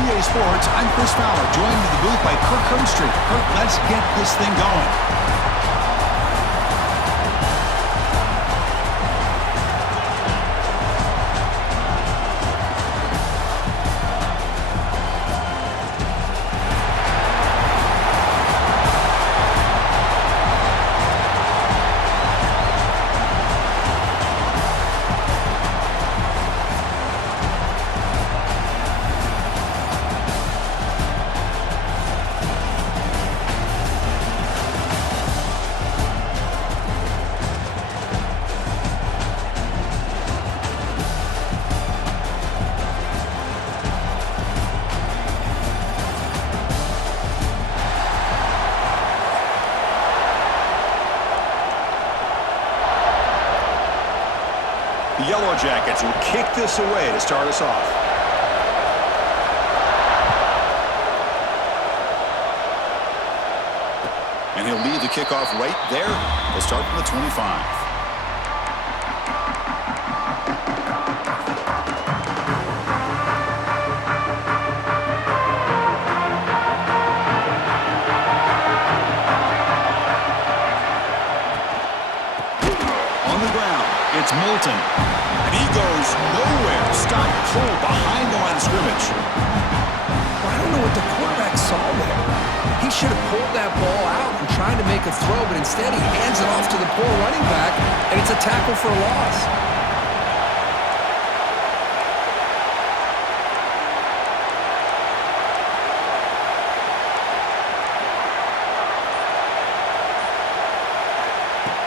EA Sports, I'm Chris Fowler, joined in the booth by Kirk Herbstreit. Kirk, let's get this thing going. The Yellow Jackets will kick this away to start us off. And he'll lead the kickoff right there. They'll start from the 25. It's Moulton, and he goes nowhere. Stop pull behind the line of scrimmage. Well, I don't know what the quarterback saw there. He should have pulled that ball out and tried to make a throw, but instead he hands it off to the poor running back, and it's a tackle for a loss.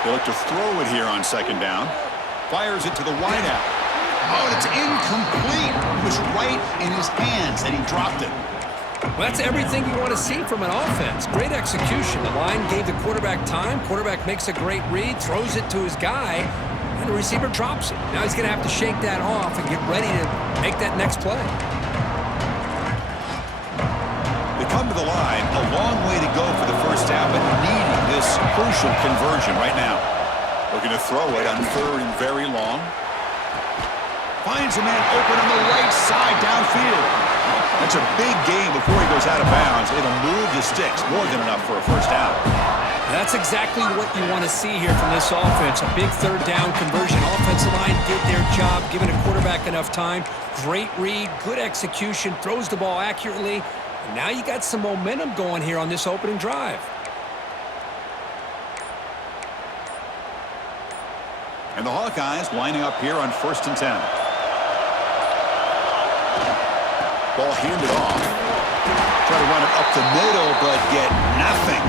They look to throw it here on second down. Fires it to the wideout. Oh, and it's incomplete. It was right in his hands, and he dropped it. Well, that's everything you want to see from an offense. Great execution. The line gave the quarterback time. Quarterback makes a great read, throws it to his guy, and the receiver drops it. Now he's going to have to shake that off and get ready to make that next play. They come to the line, a long way to go for the first down, but needing this crucial conversion right now. Looking to throw it on third and very long. Finds a man open on the right side downfield. That's a big gain before he goes out of bounds. It'll move the sticks, more than enough for a first down. That's exactly what you want to see here from this offense. A big third down conversion. Offensive line did their job, giving a quarterback enough time. Great read, good execution, throws the ball accurately. And now you got some momentum going here on this opening drive. And the Hawkeyes lining up here on 1st and 10. Ball handed off. Try to run it up the middle, but get nothing.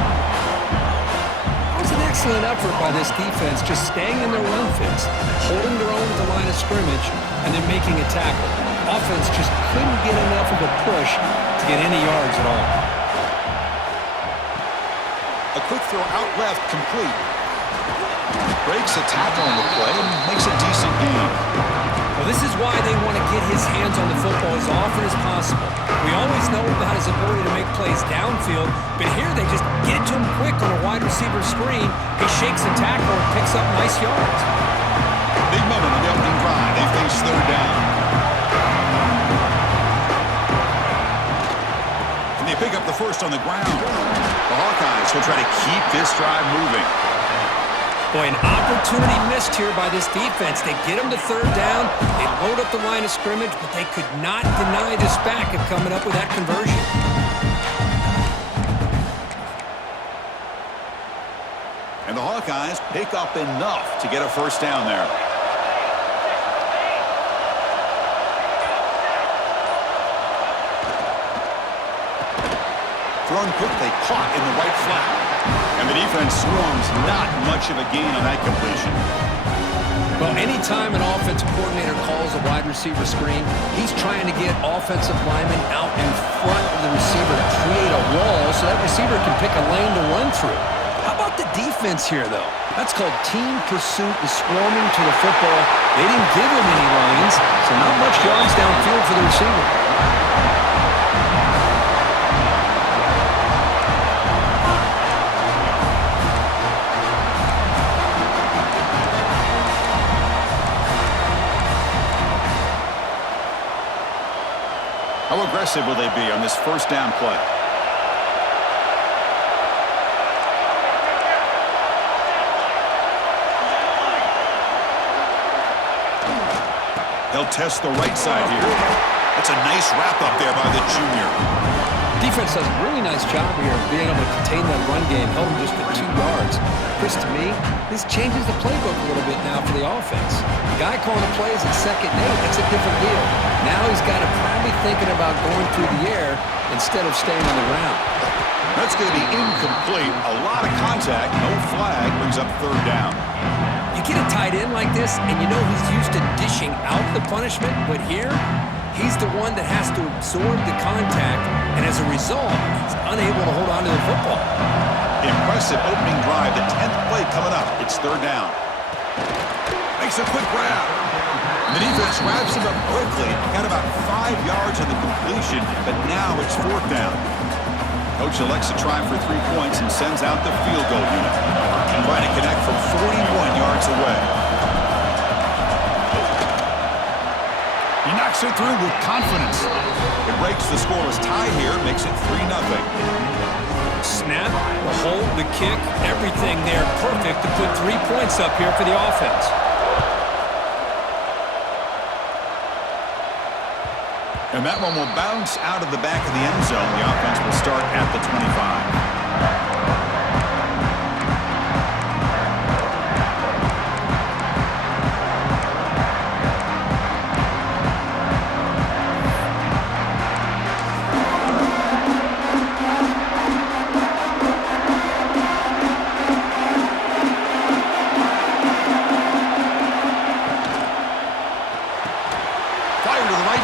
That was an excellent effort by this defense, just staying in their run fits, holding their own at the line of scrimmage, and then making a tackle. Offense just couldn't get enough of a push to get any yards at all. A quick throw out left, complete. Breaks a tackle on the play and makes a decent gain. Well, this is why they want to get his hands on the football as often as possible. We always know about his ability to make plays downfield, but here they just get it to him quick on a wide receiver screen. He shakes the tackle and picks up nice yards. Big moment on the opening drive. They face third down. And they pick up the first on the ground. The Hawkeyes will try to keep this drive moving. Boy, an opportunity missed here by this defense. They get him to third down. They load up the line of scrimmage, but they could not deny this back of coming up with that conversion. And the Hawkeyes pick up enough to get a first down there. Thrown quickly, caught in the right flat. And the defense swarms, not much of a gain on that completion. Well, anytime an offensive coordinator calls a wide receiver screen, he's trying to get offensive linemen out in front of the receiver to create a wall so that receiver can pick a lane to run through. How about the defense here, though? That's called team pursuit and swarming to the football. They didn't give him any lanes, so not much yards downfield for the receiver. How aggressive will they be on this first down play? They'll test the right side here. That's a nice wrap up there by the junior. Defense does a really nice job here of being able to contain that run game, held him just at 2 yards. Chris, to me, this changes the playbook a little bit now for the offense. The guy calling the plays at second and 8, that's a different deal. Now he's got to probably thinking about going through the air instead of staying on the ground. That's going to be incomplete. A lot of contact, no flag, brings up third down. You get a tight end like this, and you know he's used to dishing out the punishment, but here, he's the one that has to absorb the contact, and as a result, he's unable to hold on to the football. Impressive opening drive. The 10th play coming up. It's third down. Makes a quick grab. And the defense wraps him up quickly. Got about 5 yards on the completion, but now it's fourth down. Coach elects to try for 3 points and sends out the field goal unit. Trying to connect from 41 yards away. He knocks it through with confidence. It breaks the scoreless tie here, makes it 3-0. Snap, the hold, the kick, everything there perfect to put 3 points up here for the offense. And that one will bounce out of the back of the end zone. The offense will start at the 25.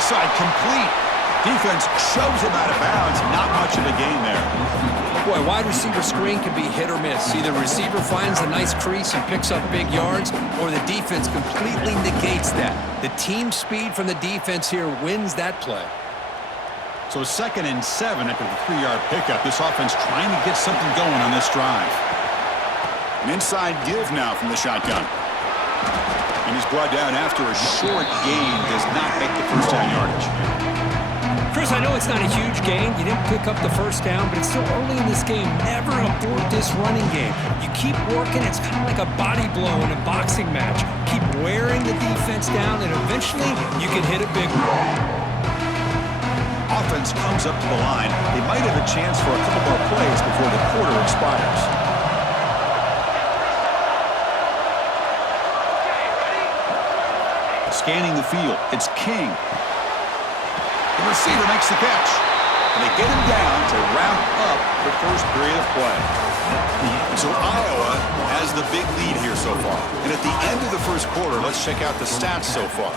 Side complete. Defense shoves him out of bounds. Not much of a gain there. Boy, wide receiver screen can be hit or miss. Either receiver finds a nice crease and picks up big yards, or the defense completely negates that. The team speed from the defense here wins that play. So 2nd and 7 after the 3-yard pickup. This offense trying to get something going on this drive. An inside give now from the shotgun. And he's brought down after a short gain. Does not make the first down yardage. Chris, I know it's not a huge gain. You didn't pick up the first down, but it's still early in this game. Never abort this running game. You keep working. It's kind of like a body blow in a boxing match. Keep wearing the defense down, and eventually you can hit a big one. Offense comes up to the line. They might have a chance for a couple more plays before the quarter expires. Scanning the field, it's King. The receiver makes the catch. And they get him down to wrap up the first period of play. So Iowa has the big lead here so far. And at the end of the first quarter, let's check out the stats so far.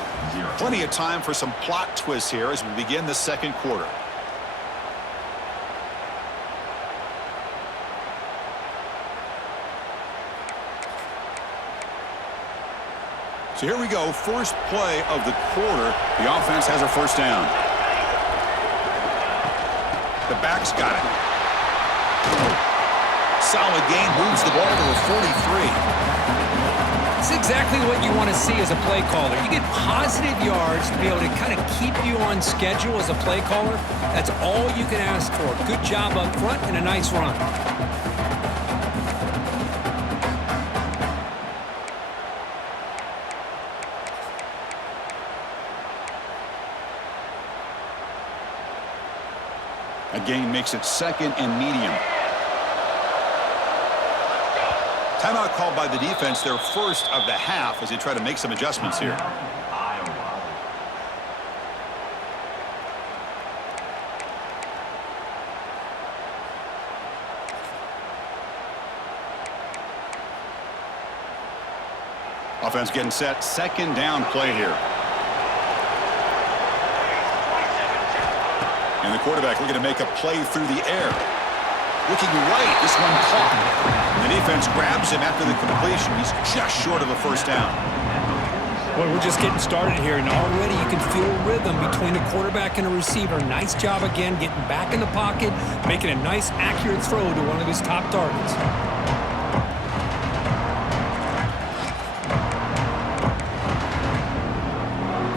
Plenty of time for some plot twists here as we begin the second quarter. So here we go, first play of the quarter. The offense has a first down. The back's got it. Solid gain, moves the ball to the 43. It's exactly what you want to see as a play caller. You get positive yards to be able to kind of keep you on schedule as a play caller. That's all you can ask for. Good job up front and a nice run. A gain makes it 2nd and medium. Timeout called by the defense, their first of the half as they try to make some adjustments here. Offense getting set, 2nd down play here. And the quarterback looking to make a play through the air. Looking right, this one caught. And the defense grabs him after the completion. He's just short of a first down. Well, we're just getting started here, and already you can feel rhythm between a quarterback and a receiver. Nice job again, getting back in the pocket, making a nice, accurate throw to one of his top targets.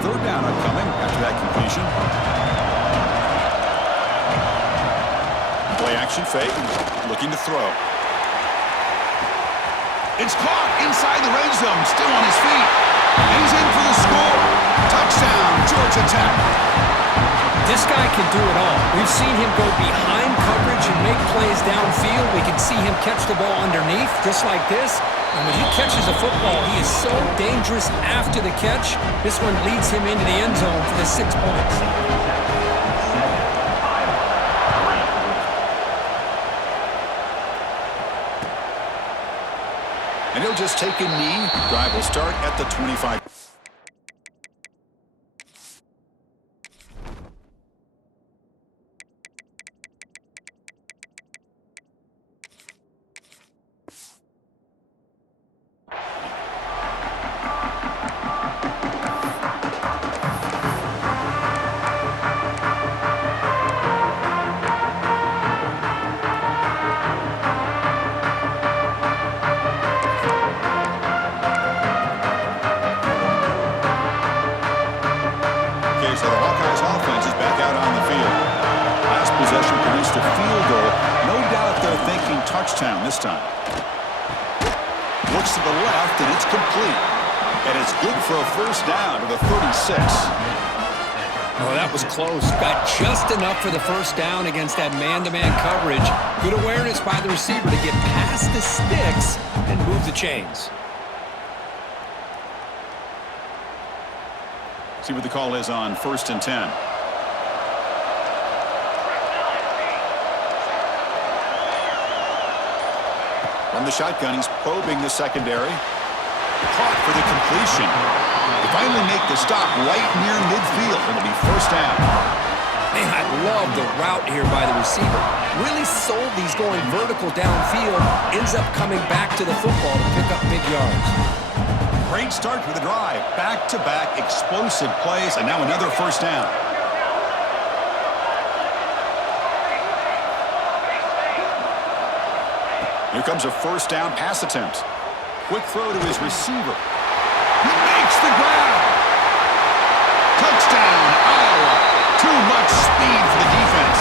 Third down upcoming after that completion. Action fake. Looking to throw. It's caught inside the red zone. Still on his feet. And he's in for the score. Touchdown, Georgia Tech. This guy can do it all. We've seen him go behind coverage and make plays downfield. We can see him catch the ball underneath, just like this. And when he catches a football, he is so dangerous after the catch. This one leads him into the end zone for the 6 points. And he'll just take a knee. Drive will start at the 25. So the Hawkeyes offense is back out on the field. Last possession produced a field goal. No doubt they're thinking touchdown this time. Looks to the left, and it's complete. And it's good for a first down to the 36. Oh, that was close. Got just enough for the first down against that man-to-man coverage. Good awareness by the receiver to get past the sticks and move the chains. See what the call is on 1st and 10. From the shotgun, he's probing the secondary. Caught for the completion. They finally make the stop right near midfield. It'll be first down. Man, I love the route here by the receiver. Really sold these going vertical downfield. Ends up coming back to the football to pick up big yards. Great start to the drive. Back-to-back explosive plays, and now another first down. Here comes a first down pass attempt. Quick throw to his receiver. He makes the grab. Touchdown, Iowa. Too much speed for the defense.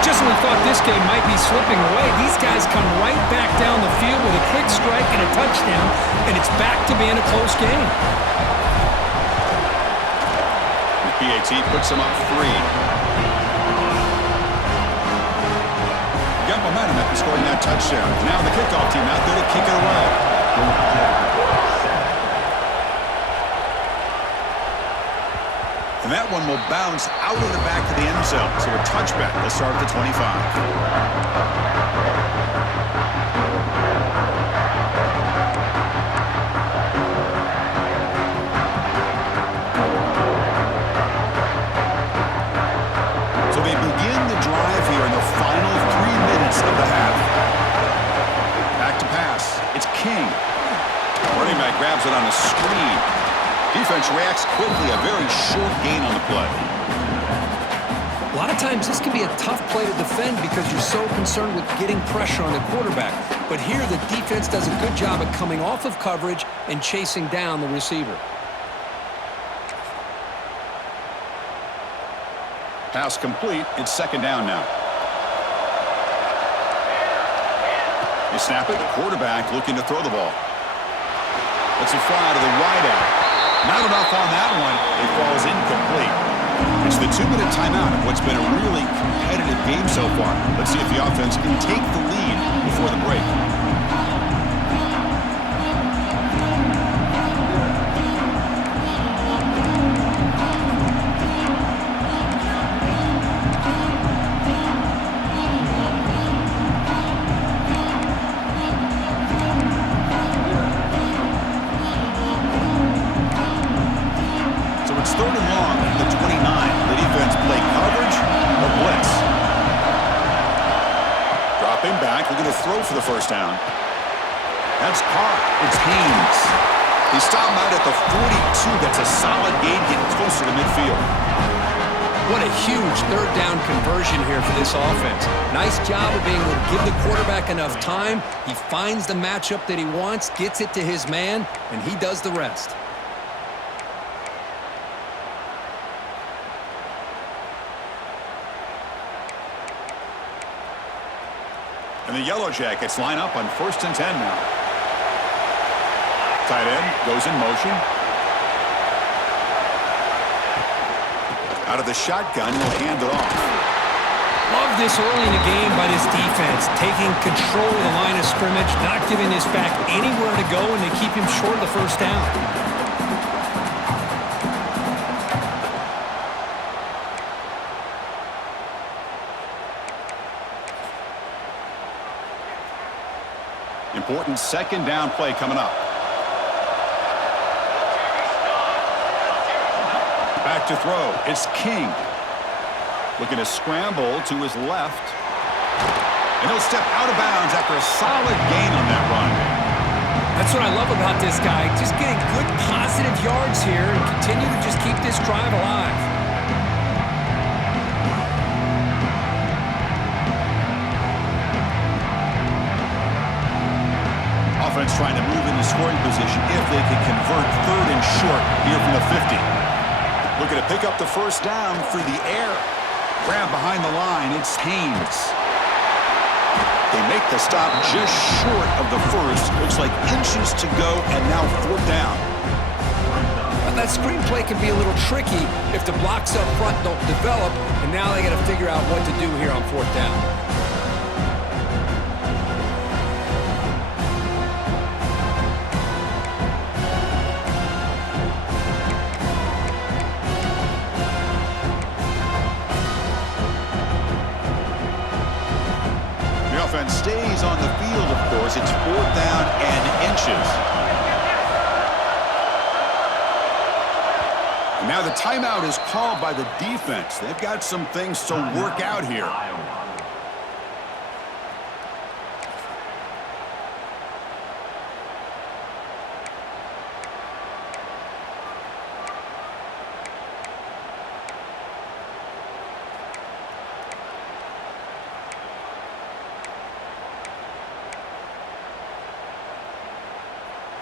Just when we thought this game might be slipping away, these guys come right back down the field with a quick strike and a touchdown, and it's back to being a close game. The PAT puts them up 3. Got momentum after scoring that touchdown. Now the kickoff team out there to kick it away. And that one will bounce out of the back of the end zone. So a touchback. They'll start at the 25. So they begin the drive here in the final 3 minutes of the half. Back to pass. It's King. Running back grabs it on a screen. Defense reacts quickly, a very short gain on the play. A lot of times this can be a tough play to defend because you're so concerned with getting pressure on the quarterback. But here the defense does a good job of coming off of coverage and chasing down the receiver. Pass complete. It's second down now. You snap it. The quarterback looking to throw the ball. Let's it fly to the wideout. Not enough on that one. It falls incomplete. It's the 2-minute timeout of what's been a really competitive game so far. Let's see if the offense can take the lead before the break. Throw for the first down. That's caught. It's Haynes. They stop him out at the 42. That's a solid gain, getting closer to midfield. What a huge third down conversion here for this offense. Nice job of being able to give the quarterback enough time. He finds the matchup that he wants, gets it to his man, and he does the rest. And the Yellow Jackets line up on 1st and 10 now. Tight end goes in motion. Out of the shotgun, he'll hand it off. Love this early in the game by this defense, taking control of the line of scrimmage, not giving this back anywhere to go, and they keep him short of the first down. Important 2nd down play coming up. Back to throw. It's King. Looking to scramble to his left. And he'll step out of bounds after a solid gain on that run. That's what I love about this guy. Just getting good positive yards here and continue to just keep this drive alive. Offense trying to move into scoring position if they can convert 3rd and short here from the 50. Looking to pick up the first down through the air. Grab behind the line. It's Haynes. They make the stop just short of the first. Looks like inches to go, and now 4th down. Well, that screenplay can be a little tricky if the blocks up front don't develop, and now they got to figure out what to do here on 4th down. Offense stays on the field, of course. It's 4th down and inches. And now the timeout is called by the defense. They've got some things to work out here.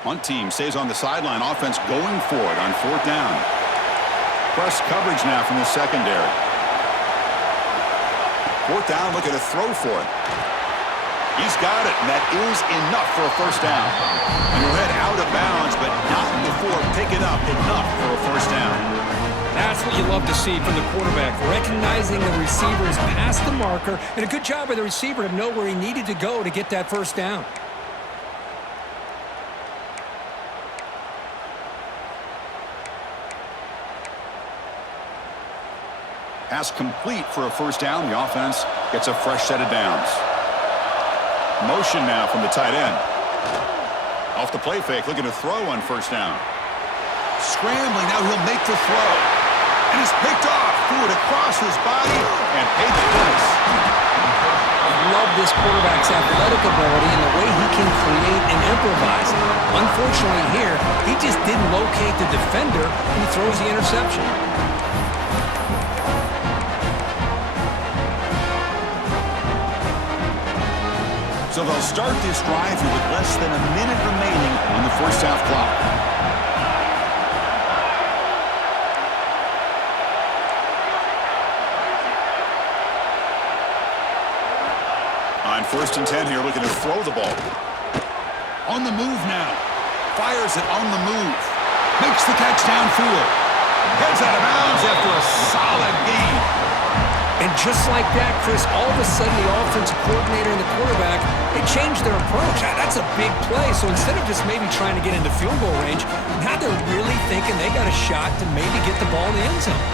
Punt team stays on the sideline. Offense going for it on 4th down. Press coverage now from the secondary. 4th down, looking to throw for it. He's got it, and that is enough for a first down. And he'll head out of bounds, but not before picking up enough for a first down. That's what you love to see from the quarterback, recognizing the receiver is past the marker, and a good job by the receiver to know where he needed to go to get that first down. Pass complete for a first down. The offense gets a fresh set of downs. Motion now from the tight end. Off the play fake, looking to throw on first down. Scrambling, now he'll make the throw. And it's picked off. Threw it across his body and paid the price. I love this quarterback's athletic ability and the way he can create and improvise. Unfortunately here, he just didn't locate the defender and he throws the interception. So they'll start this drive here with less than a minute remaining on the first half clock. On 1st and 10 here, looking to throw the ball. On the move now. Fires it on the move. Makes the catch downfield. Heads out of bounds after a solid gain. And just like that, Chris, all of a sudden the offensive coordinator and the quarterback, they changed their approach. That's a big play. So instead of just maybe trying to get into field goal range, now they're really thinking they got a shot to maybe get the ball in the end zone.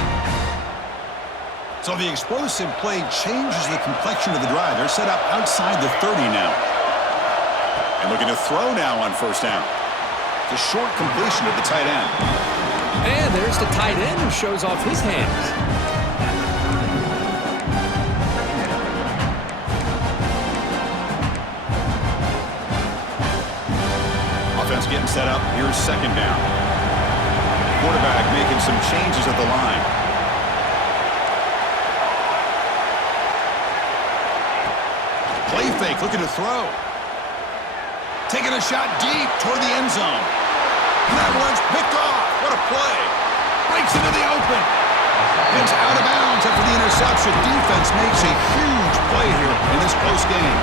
So the explosive play changes the complexion of the drive. They're set up outside the 30 now. And looking to throw now on first down. It's a short completion of the tight end. And there's the tight end who shows off his hands. Offense getting set up. Here's 2nd down. Quarterback making some changes at the line. Play fake, looking to throw. Taking a shot deep toward the end zone. And that one's picked off. What a play. Breaks into the open. It's out of bounds after the interception. Defense makes a huge play here in this close game.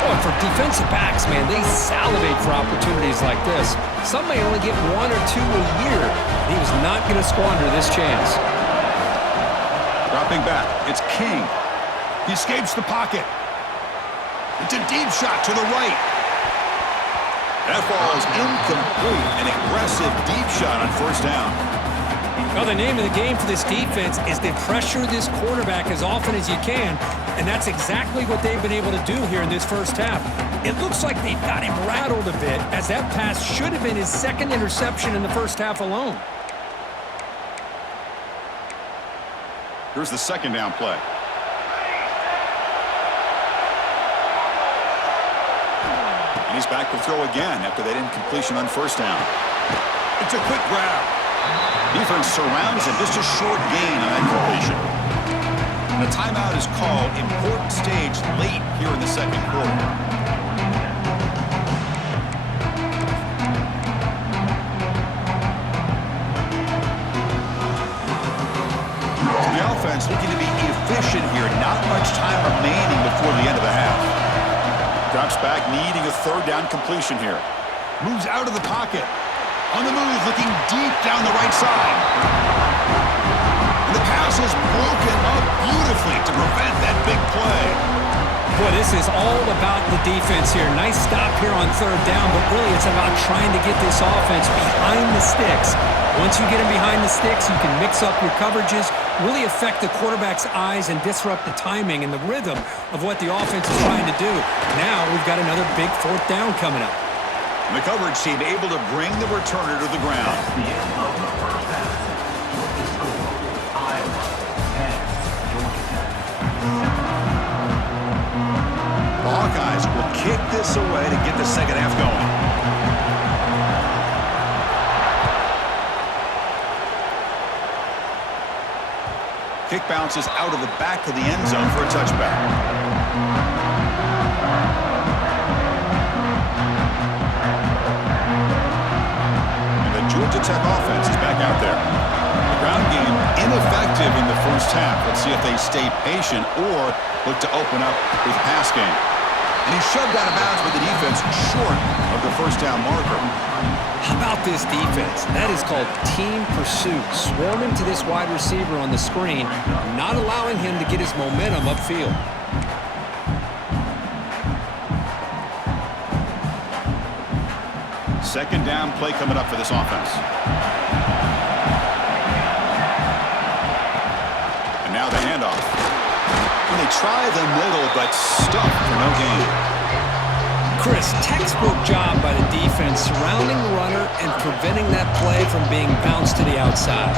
Oh, and for defensive backs, man, they salivate for opportunities like this. Some may only get 1 or 2 a year. He was not going to squander this chance. Dropping back, it's King. He escapes the pocket. It's a deep shot to the right. That ball is incomplete. An aggressive deep shot on first down. Well, the name of the game for this defense is to pressure this quarterback as often as you can, and that's exactly what they've been able to do here in this first half. It looks like they've got him rattled a bit, as that pass should have been his second interception in the first half alone. Here's the second down play. And he's back to throw again after that incompletion on first down. It's a quick grab. Defense surrounds him. Just a short gain on that completion. And a timeout is called. Important stage late here in the second quarter. The offense looking to be efficient here. Not much time remaining before the end of the half. Drops back, needing a third down completion here. Moves out of the pocket. On the move, looking deep down the right side. And the pass is broken up beautifully to prevent that big play. Boy, this is all about the defense here. Nice stop here on third down, but really it's about trying to get this offense behind the sticks. Once you get them behind the sticks, you can mix up your coverages, really affect the quarterback's eyes and disrupt the timing and the rhythm of what the offense is trying to do. Now we've got another big fourth down coming up. And the coverage team able to bring the returner to the ground. The end of the first half. The score, Iowa 10, Georgia Tech. The Hawkeyes will kick this away to get the second half going. Kick bounces out of the back of the end zone for a touchback. Georgia Tech offense is back out there. The ground game ineffective in the first half. Let's see if they stay patient or look to open up with the pass game. And he's shoved out of bounds with the defense short of the first down marker. How about this defense? That is called team pursuit. Swarming to this wide receiver on the screen, not allowing him to get his momentum upfield. Second down play coming up for this offense. And now the handoff. And they try the middle, but stuck for no gain. Chris, textbook job by the defense surrounding the runner and preventing that play from being bounced to the outside.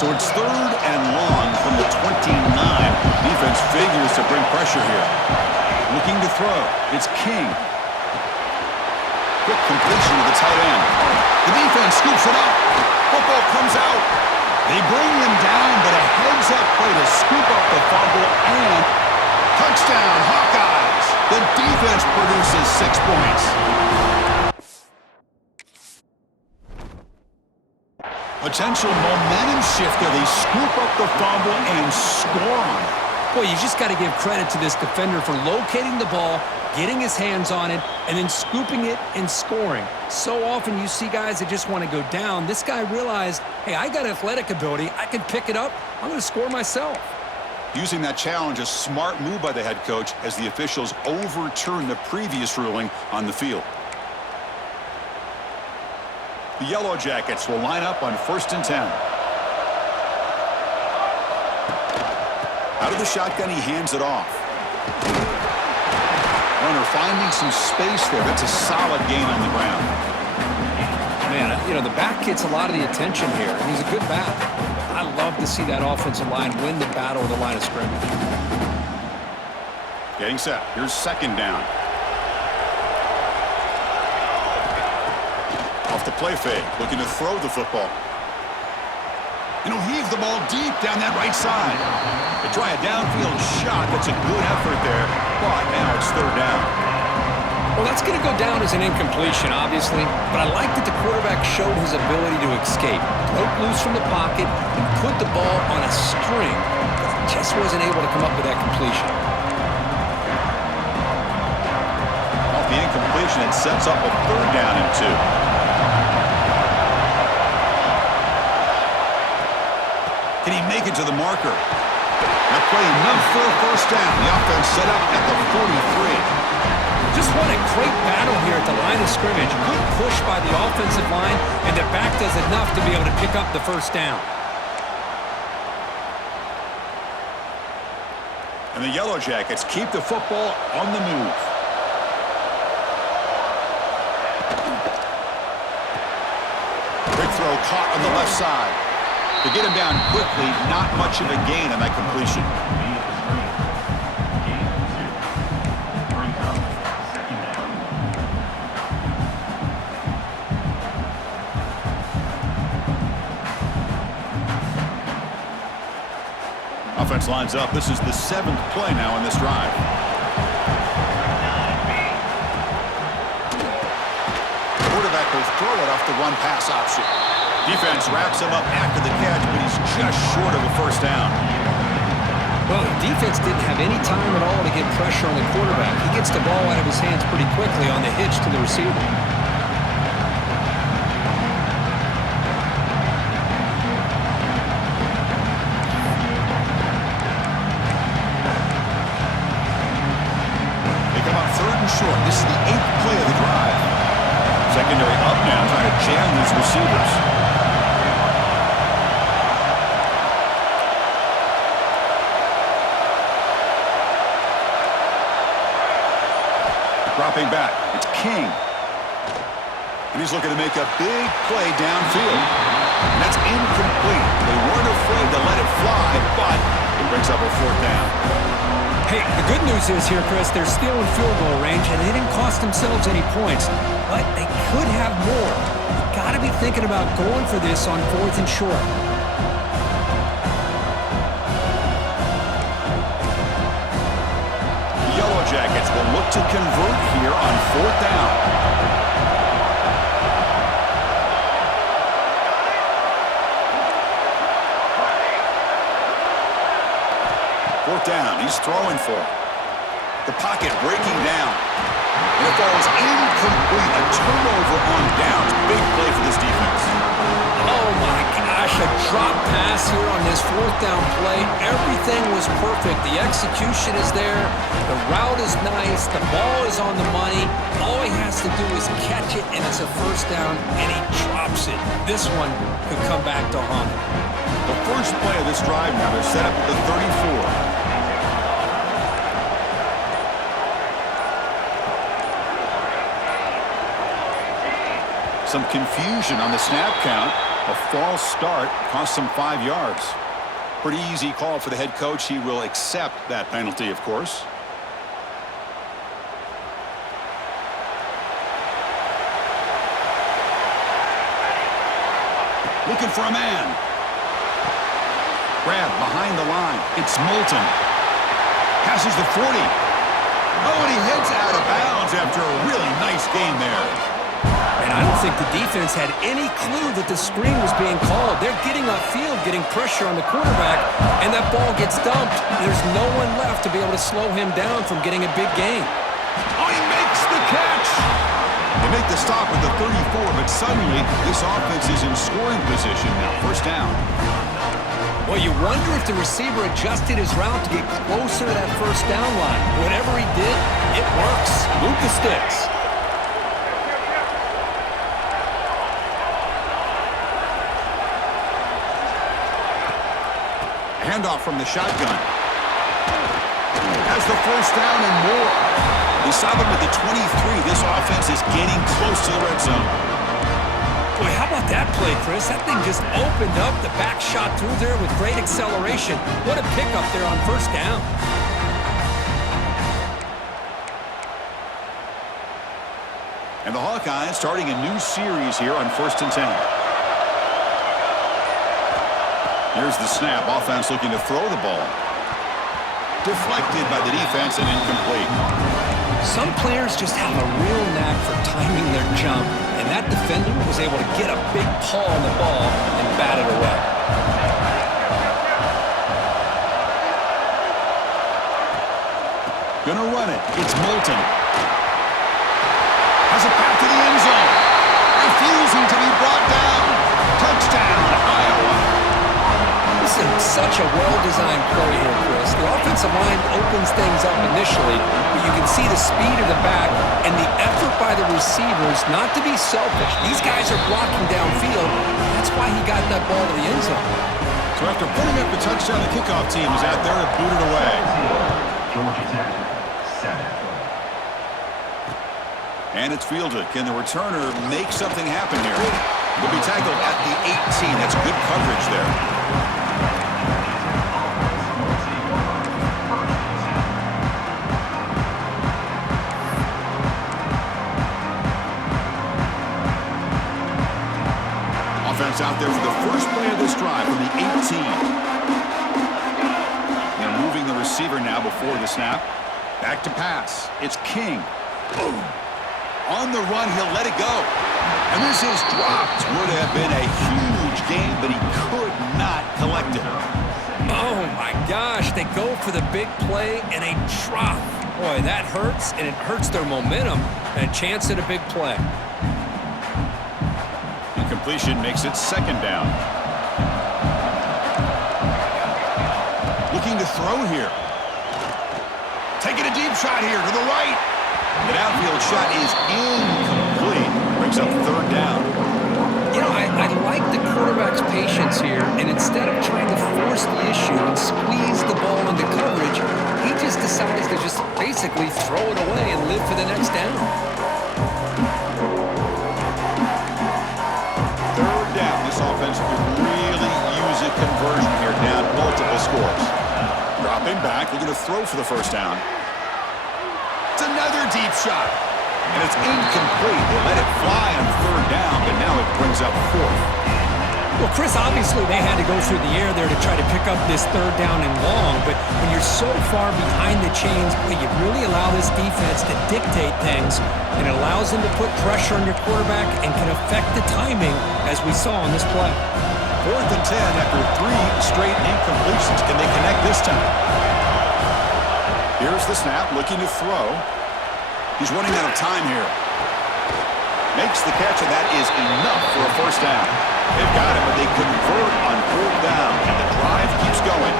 So it's third and long from the 29. Defense figures to bring pressure here. Looking to throw. It's King. Quick completion to the tight end. The defense scoops it up. Football comes out. They bring him down, but a heads-up play to scoop up the fumble and touchdown, Hawkeyes. The defense produces 6 points. Potential momentum shifter. They scoop up the fumble and score on it. Boy, you just got to give credit to this defender for locating the ball, getting his hands on it, and then scooping it and scoring. So often you see guys that just want to go down. This guy realized, hey, I got athletic ability. I can pick it up. I'm going to score myself. Using that challenge, a smart move by the head coach as the officials overturn the previous ruling on the field. The Yellow Jackets will line up on 1st and 10. Out of the shotgun, he hands it off. Runner finding some space there. That's a solid gain on the ground. Man, you know, the back gets a lot of the attention here, and he's a good back. I love to see that offensive line win the battle of the line of scrimmage. Getting set. Here's second down. Off the play fake, looking to throw the football. And he'll heave the ball deep down that right side. They try a downfield shot. That's a good effort there, but now it's third down. Well, that's going to go down as an incompletion, obviously, but I like that the quarterback showed his ability to escape, broke loose from the pocket, and put the ball on a string, but just wasn't able to come up with that completion. Off the incompletion, it sets up a 3rd down and 2. Can he make it to the marker? That play enough for a 1st down. The offense set up at the 43. Just what a great battle here at the line of scrimmage. Good push by the offensive line, and the back does enough to be able to pick up the 1st down. And the Yellow Jackets keep the football on the move. Quick throw caught on the left side. To get him down quickly, not much of a gain on that completion. Offense lines up. This is the 7th play now in this drive. Quarterback will throw it off the run-pass option. Defense wraps him up after the catch, but he's just short of a 1st down. Well, the defense didn't have any time at all to get pressure on the quarterback. He gets the ball out of his hands pretty quickly on the hitch to the receiver. Short. This is the 8th play of the drive. Secondary up now, trying to jam these receivers. Dropping back, it's King. And he's looking to make a big play downfield. And that's incomplete. They weren't afraid to let it fly, but it brings up a 4th down. Hey, the good news is here, Chris, they're still in field goal range, and they didn't cost themselves any points, but they could have more. You've got to be thinking about going for this on 4th and short. The Yellow Jackets will look to convert here on 4th down. 4th down, he's throwing for it. The pocket breaking down. And it falls incomplete. A turnover on downs. Big play for this defense. Oh my gosh, a drop pass here on this 4th down play. Everything was perfect. The execution is there. The route is nice. The ball is on the money. All he has to do is catch it, and it's a 1st down, and he drops it. This one could come back to haunt him. The first play of this drive now is set up at the 34. Some confusion on the snap count. A false start cost them 5 yards. Pretty easy call for the head coach. He will accept that penalty, of course. Looking for a man. Grab behind the line. It's Moulton. Passes the 40. Oh, and he heads out of bounds after a really nice game there. And I don't think the defense had any clue that the screen was being called. They're getting upfield, getting pressure on the quarterback, and that ball gets dumped. There's no one left to be able to slow him down from getting a big gain. Oh, he makes the catch! They make the stop at the 34, but suddenly this offense is in scoring position now. 1st down. Well, you wonder if the receiver adjusted his route to get closer to that 1st down line. Whatever he did, it works. Move the sticks. Handoff from the shotgun. Has the 1st down and more. They stop him at the 23. This offense is getting close to the red zone. Boy, how about that play, Chris? That thing just opened up. The back shot through there with great acceleration. What a pickup there on 1st down. And the Hawkeyes starting a new series here on 1st and 10. Here's the snap. Offense looking to throw the ball. Deflected by the defense and incomplete. Some players just have a real knack for timing their jump, and that defender was able to get a big paw on the ball and bat it away. Gonna run it. It's Moulton. Has a path to the end zone. Refusing to be brought down. Touchdown, Iowa. This is such a well-designed play here, Chris. The offensive line opens things up initially, but you can see the speed of the back and the effort by the receivers not to be selfish. These guys are blocking downfield. That's why he got that ball to the end zone. So after putting up the touchdown, the kickoff team is out there to boot it away. Georgia Tech, 7. And it's fielded. Can the returner make something happen here? Will be tackled at the 18. That's good coverage there. Offense out there for the first play of this drive from the 18. They're moving the receiver now before the snap. Back to pass. It's King. Boom. On the run, he'll let it go. And this is dropped. Would have been a huge gain, but he could not collect it. Oh, my gosh. They go for the big play, and a drop. Boy, that hurts, and it hurts their momentum and a chance at a big play. Incompletion makes it second down. Looking to throw here. Taking a deep shot here to the right. The downfield shot is incomplete. Brings up third down. You know, I like the quarterback's patience here, and instead of trying to force the issue and squeeze the ball into coverage, he just decides to just basically throw it away and live for the next down. Third down. This offense could really use a conversion here, down multiple scores. Dropping back, looking to throw for the first down. It's another deep shot. And it's incomplete. They let it fly on third down, but now it brings up fourth. Well, Chris, obviously they had to go through the air there to try to pick up this third down and long, but when you're so far behind the chains, boy, you really allow this defense to dictate things, and it allows them to put pressure on your quarterback and can affect the timing, as we saw on this play. 4th and 10 after 3 straight incompletions. Can they connect this time? Here's the snap, looking to throw. He's running out of time here. Makes the catch, and that is enough for a first down. They've got it, but they convert on 4th down, and the drive keeps going.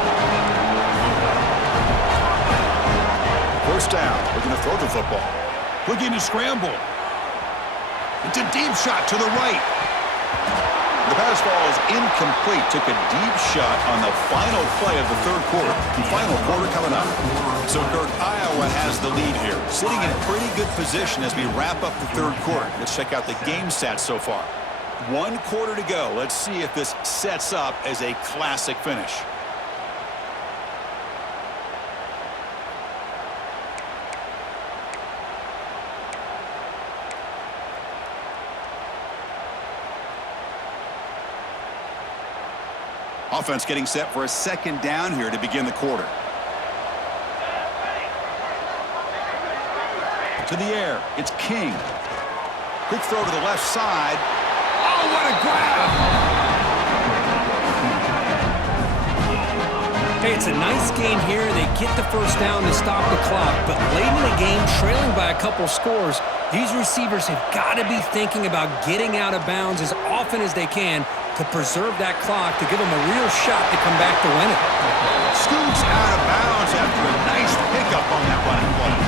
First down, looking to throw the football. Looking to scramble. It's a deep shot to the right. The pass ball is incomplete. Took a deep shot on the final play of the third quarter. The final quarter coming up. So, Kirk, Iowa has the lead here. Sitting in pretty good position as we wrap up the third quarter. Let's check out the game stats so far. 1 quarter to go. Let's see if this sets up as a classic finish. Offense getting set for a second down here to begin the quarter. To the air, it's King. Quick throw to the left side. Oh, what a grab! Hey, it's a nice gain here. They get the first down to stop the clock, but late in the game, trailing by a couple scores, these receivers have got to be thinking about getting out of bounds as often as they can to preserve that clock, to give them a real shot to come back to win it. Scoots out of bounds after a nice pickup on that running play.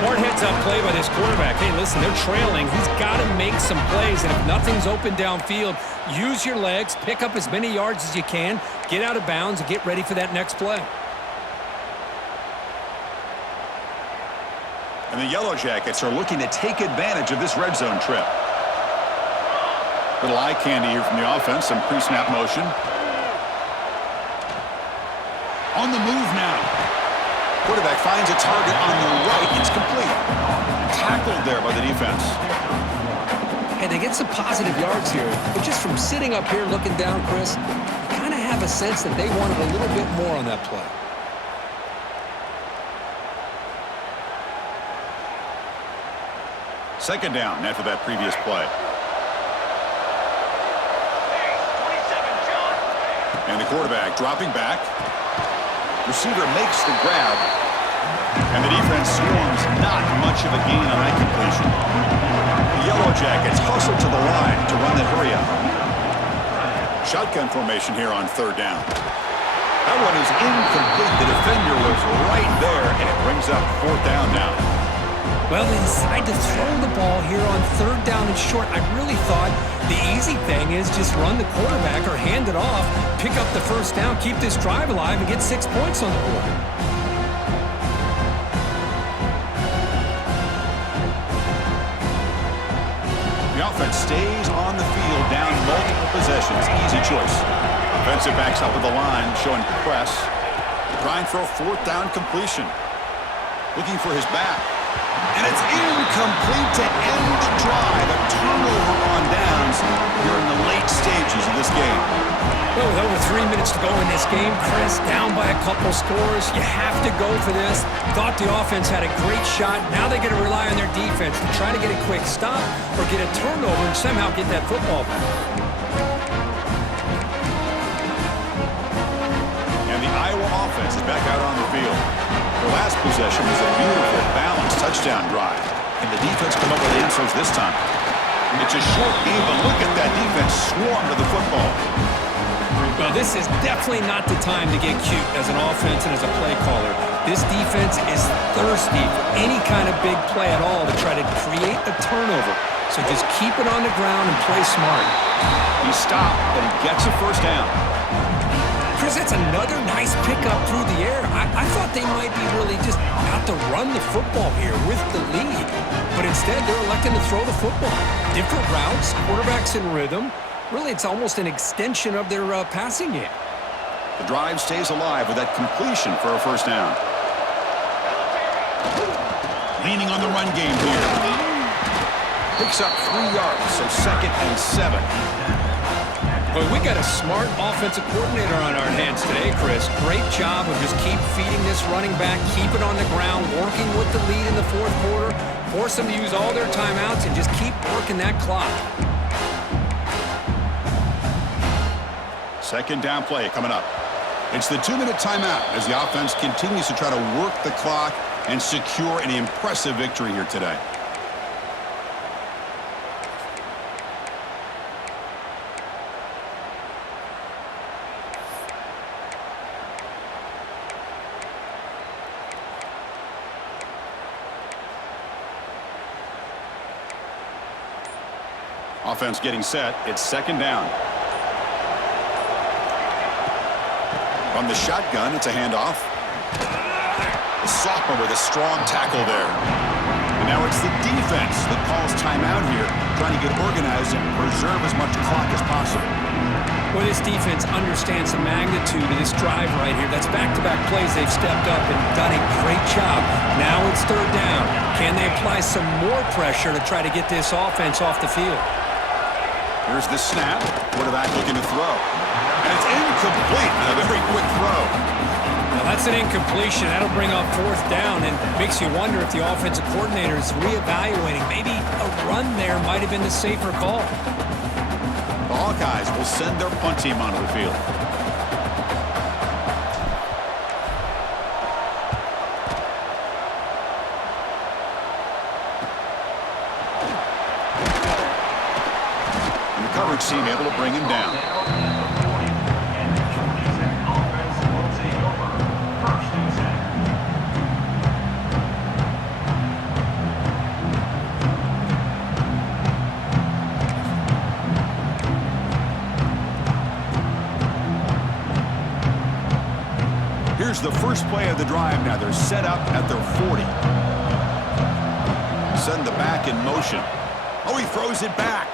Smart heads-up play by this quarterback. Hey, listen, they're trailing. He's got to make some plays, and if nothing's open downfield, use your legs, pick up as many yards as you can, get out of bounds, and get ready for that next play. And the Yellow Jackets are looking to take advantage of this red zone trip. Little eye candy here from the offense, some pre-snap motion. On the move now. Quarterback finds a target on the right. It's complete. Tackled there by the defense. Hey, they get some positive yards here, but just from sitting up here looking down, Chris, you kind of have a sense that they wanted a little bit more on that play. Second down after that previous play. And the quarterback dropping back. Receiver makes the grab. And the defense swarms, not much of a gain on that completion. The Yellow Jackets hustle to the line to run the hurry up. Shotgun formation here on third down. That one is incomplete. The defender was right there, and it brings up fourth down now. Well, they decide to throw the ball here on third down and short. I really thought the easy thing is just run the quarterback or hand it off, pick up the first down, keep this drive alive, and get 6 points on the board. The offense stays on the field, down multiple possessions. Easy choice. Offensive backs up at the line, showing press. Trying for a fourth down completion. Looking for his back. And it's incomplete to end the drive. A turnover on downs here in the late stages of this game. Well, with over 3 minutes to go in this game, Chris, down by a couple scores, you have to go for this. Thought the offense had a great shot. Now they got to rely on their defense to try to get a quick stop or get a turnover and somehow get that football back. And the Iowa offense is back out on the field. The last possession was a beautiful, balanced touchdown drive. And the defense come up with answers this time. It's a short game, but look at that defense swarm to the football. Well, this is definitely not the time to get cute as an offense and as a play caller. This defense is thirsty for any kind of big play at all to try to create a turnover. So just keep it on the ground and play smart. He stopped, but he gets a first down. Chris, that's another nice pickup through the air. I thought they might be really just out to run the football here with the lead. But instead, they're electing to throw the football. Different routes, quarterbacks in rhythm. Really, it's almost an extension of their passing game. The drive stays alive with that completion for a first down. Leaning on the run game here. Picks up 3 yards, so 2nd and 7. Well, we got a smart offensive coordinator on our hands today, Chris. Great job of just keep feeding this running back, keep it on the ground, working with the lead in the fourth quarter, force them to use all their timeouts, and just keep working that clock. Second down play coming up. It's the 2-minute timeout as the offense continues to try to work the clock and secure an impressive victory here today. Offense getting set. It's second down. From the shotgun, it's a handoff. The sophomore with a strong tackle there. And now it's the defense that calls timeout here, trying to get organized and preserve as much clock as possible. Well, this defense understands the magnitude of this drive right here. That's back-to-back plays. They've stepped up and done a great job. Now it's third down. Can they apply some more pressure to try to get this offense off the field? Here's the snap. Quarterback looking to throw. And it's incomplete. A very quick throw. Now that's an incompletion. That'll bring up fourth down and makes you wonder if the offensive coordinator is reevaluating. Maybe a run there might have been the safer call. The Hawkeyes will send their punt team onto the field. And the coverage team able to bring him down. Here's the first play of the drive now. They're set up at their 40. Send the back in motion. Oh, he throws it back.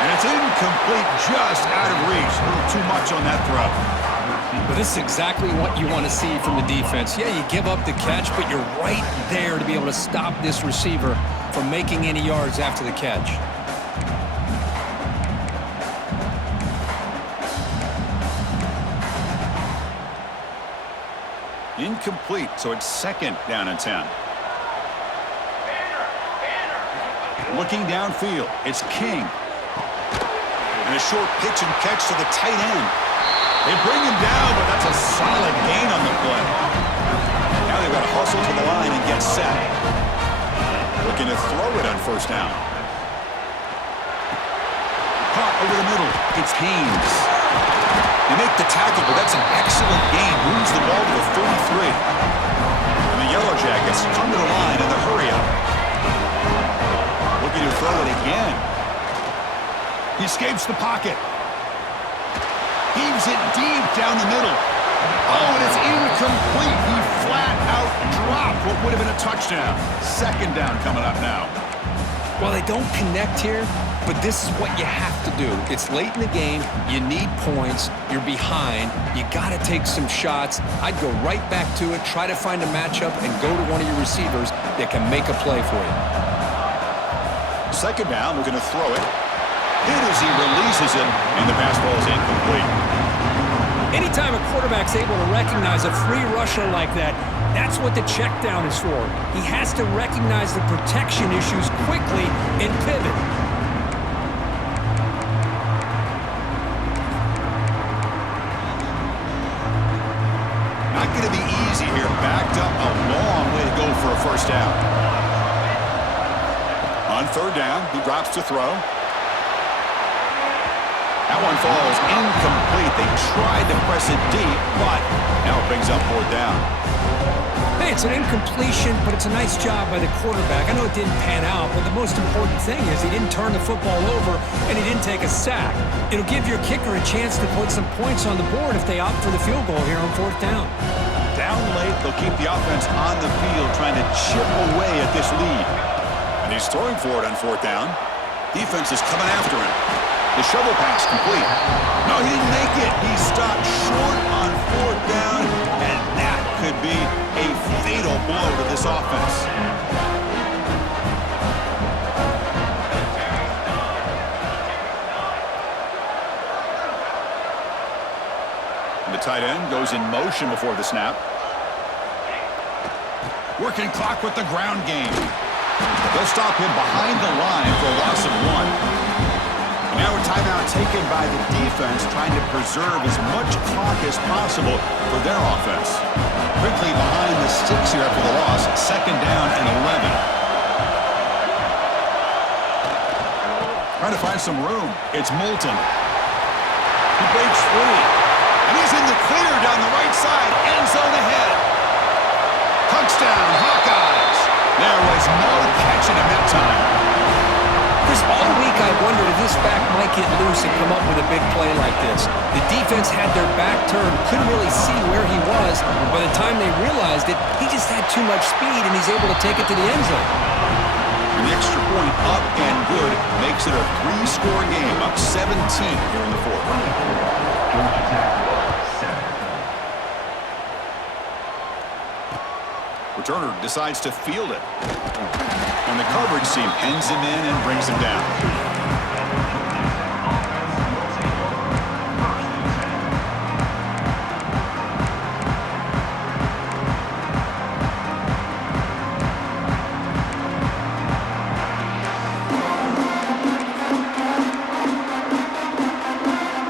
And it's incomplete, just out of reach. A little too much on that throw. Well, this is exactly what you want to see from the defense. Yeah, you give up the catch, but you're right there to be able to stop this receiver from making any yards after the catch. Incomplete, so it's 2nd down and 10. Looking downfield, it's King. And a short pitch and catch to the tight end. They bring him down, but that's a solid gain on the play. Now they've got to hustle to the line and get set. Looking to throw it on 1st down. Caught over the middle. It's Haynes. They make the tackle, but that's an excellent gain. Moves the ball to the 33. And the Yellow Jackets come to the line in the hurry-up. Looking to throw it again. He escapes the pocket. Heaves it deep down the middle. Oh, and it's incomplete. He flat out dropped what would have been a touchdown. 2nd down coming up now. Well, they don't connect here, but this is what you have to do. It's late in the game. You need points. You're behind. You got to take some shots. I'd go right back to it, try to find a matchup, and go to one of your receivers that can make a play for you. 2nd down, we're going to throw it. Hit as he releases it, and the pass ball is incomplete. Anytime a quarterback's able to recognize a free rusher like that, that's what the check down is for. He has to recognize the protection issues quickly and pivot. Not going to be easy here. Backed up a long way to go for a 1st down. On 3rd down, he drops to throw. That one falls incomplete. They tried to press it deep, but now it brings up 4th down. Hey, it's an incompletion, but it's a nice job by the quarterback. I know it didn't pan out, but the most important thing is he didn't turn the football over and he didn't take a sack. It'll give your kicker a chance to put some points on the board if they opt for the field goal here on 4th down. Down late, they'll keep the offense on the field trying to chip away at this lead. And he's throwing for it on 4th down. Defense is coming after him. The shovel pass complete. No, he didn't make it. He stopped short on 4th down, and that could be a fatal blow to this offense. The tight end goes in motion before the snap. Working clock with the ground game. They'll stop him behind the line for a loss of 1. Now a timeout taken by the defense, trying to preserve as much clock as possible for their offense. Quickly behind the sticks here after the loss, 2nd down and 11. Trying to find some room. It's Moulton. He breaks free. And he's in the clear down the right side. End zone ahead. Touchdown, Hawkeyes. There was no catching him that time. Chris, all week I wondered if this back might get loose and come up with a big play like this. The defense had their back turned, couldn't really see where he was. By the time they realized it, he just had too much speed, and he's able to take it to the end zone. An extra point up and good makes it a 3-score game, up 17 here in the 4th. Returner decides to field it. And the coverage team pins him in and brings him down.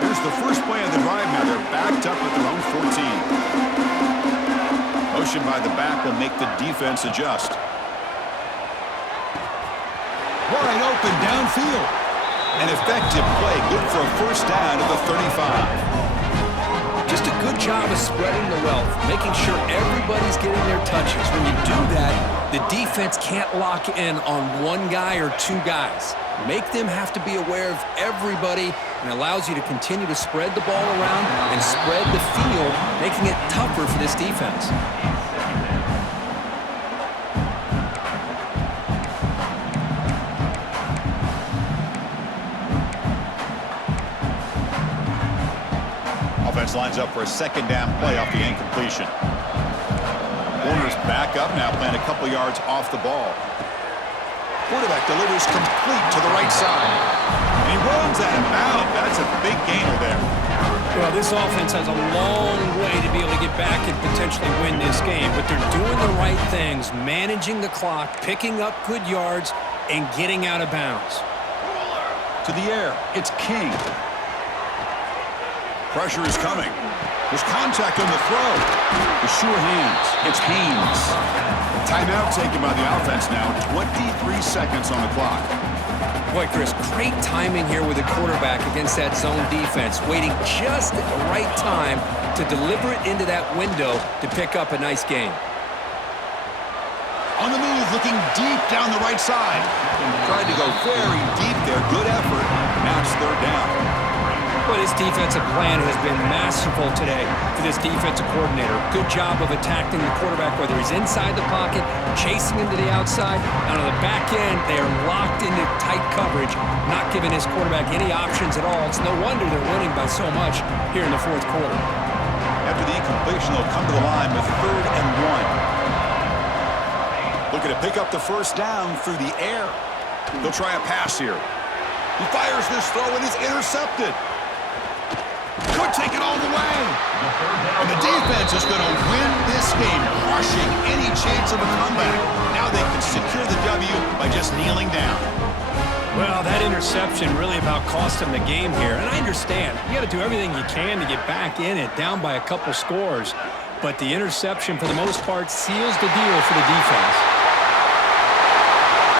Here's the first play of the drive now. They're backed up at their own 14. Motion by the back will make the defense adjust. Wide open downfield. An effective play, good for a 1st down at the 35. Just a good job of spreading the wealth, making sure everybody's getting their touches. When you do that, the defense can't lock in on one guy or 2 guys. Make them have to be aware of everybody, and allows you to continue to spread the ball around and spread the field, making it tougher for this defense. Lines up for a 2nd down play off the incompletion. Warner's back up now, playing a couple yards off the ball. Quarterback delivers complete to the right side. And he runs out of bounds. That's a big gainer there. Well, this offense has a long way to be able to get back and potentially win this game, but they're doing the right things, managing the clock, picking up good yards, and getting out of bounds. To the air, it's King. Pressure is coming. There's contact on the throw. The sure hands. It's Haynes. Timeout taken by the offense now. 23 seconds on the clock. Boy, Chris, great timing here with the quarterback against that zone defense, waiting just at the right time to deliver it into that window to pick up a nice gain. On the move, looking deep down the right side. Tried to go very deep there. Good effort. Now it's third down. Well, this defensive plan has been masterful today for this defensive coordinator. Good job of attacking the quarterback, whether he's inside the pocket, chasing him to the outside. Out of the back end, they are locked into tight coverage, not giving his quarterback any options at all. It's no wonder they're winning by so much here in the fourth quarter. After the incompletion, they'll come to the line with 3rd and 1. Looking to pick up the first down through the air. They'll try a pass here. He fires this throw and is intercepted. Could take it all the way. And the defense is going to win this game, crushing any chance of a comeback. Now they can secure the W by just kneeling down. Well, that interception really about cost them the game here. And I understand. You got to do everything you can to get back in it, down by a couple scores. But the interception, for the most part, seals the deal for the defense.